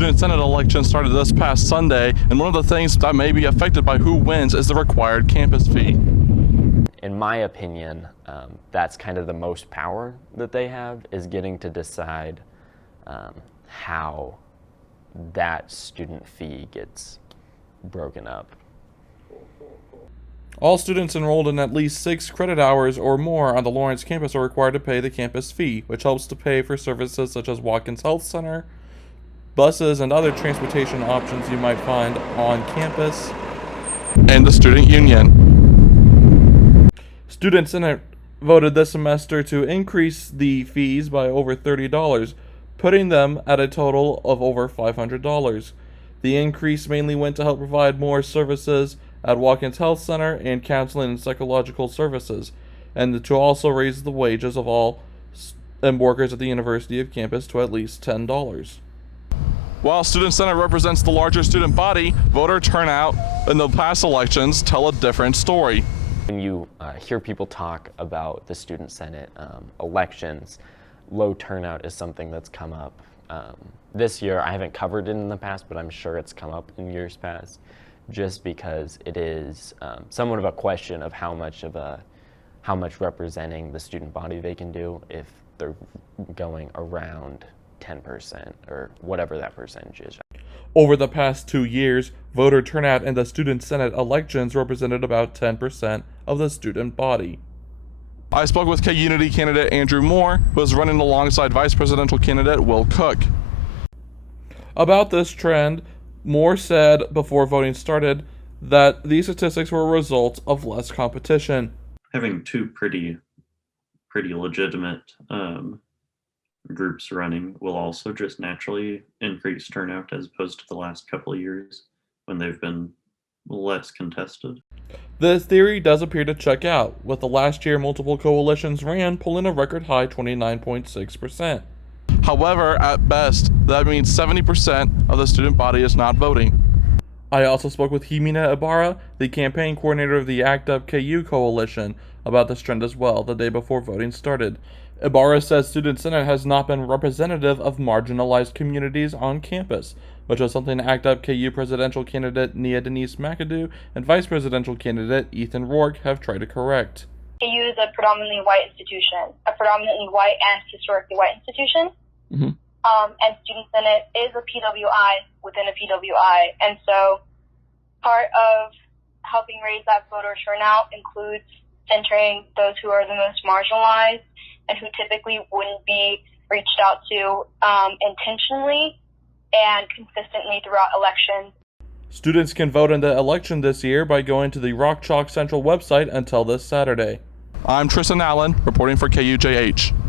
Student Senate election started this past Sunday, and one of the things that may be affected by who wins is the required campus fee. In my opinion, that's kind of the most power that they have, is getting to decide how that student fee gets broken up. All students enrolled in at least 6 credit hours or more on the Lawrence campus are required to pay the campus fee, which helps to pay for services such as Watkins Health Center, buses, and other transportation options you might find on campus. And the student union. Student Senate voted this semester to increase the fees by over $30, putting them at a total of over $500. The increase mainly went to help provide more services at Watkins Health Center and counseling and psychological services, and to also raise the wages of all workers at the University of campus to at least $10. While Student Senate represents the larger student body, voter turnout in the past elections tell a different story. When you hear people talk about the Student Senate elections, low turnout is something that's come up. This year, I haven't covered it in the past, but I'm sure it's come up in years past, just because it is somewhat of a question of how much representing the student body they can do if they're going around 10% or whatever that percentage is. Over the past 2 years, voter turnout in the Student Senate elections represented about 10% of the student body. I spoke with K-Unity candidate Andrew Moore, who is running alongside vice presidential candidate Will Cook. About this trend, Moore said before voting started that these statistics were a result of less competition. Having two pretty legitimate groups running will also just naturally increase turnout as opposed to the last couple of years when they've been less contested. This theory does appear to check out, with the last year multiple coalitions ran, pulling a record high 29.6%. However, at best, that means 70% of the student body is not voting. I also spoke with Jimena Ibarra, the campaign coordinator of the ACT UP KU coalition, about this trend as well, the day before voting started. Ibarra says Student Senate has not been representative of marginalized communities on campus, which is something ACT UP KU presidential candidate Nia Denise McAdoo and vice presidential candidate Ethan Rourke have tried to correct. KU is a predominantly white institution, a predominantly white and historically white institution. Mm-hmm. And Student Senate is a PWI within a PWI. And so part of helping raise that voter turnout includes centering those who are the most marginalized and who typically wouldn't be reached out to intentionally and consistently throughout elections. Students can vote in the election this year by going to the Rock Chalk Central website until this Saturday. I'm Tristan Allen, reporting for KUJH.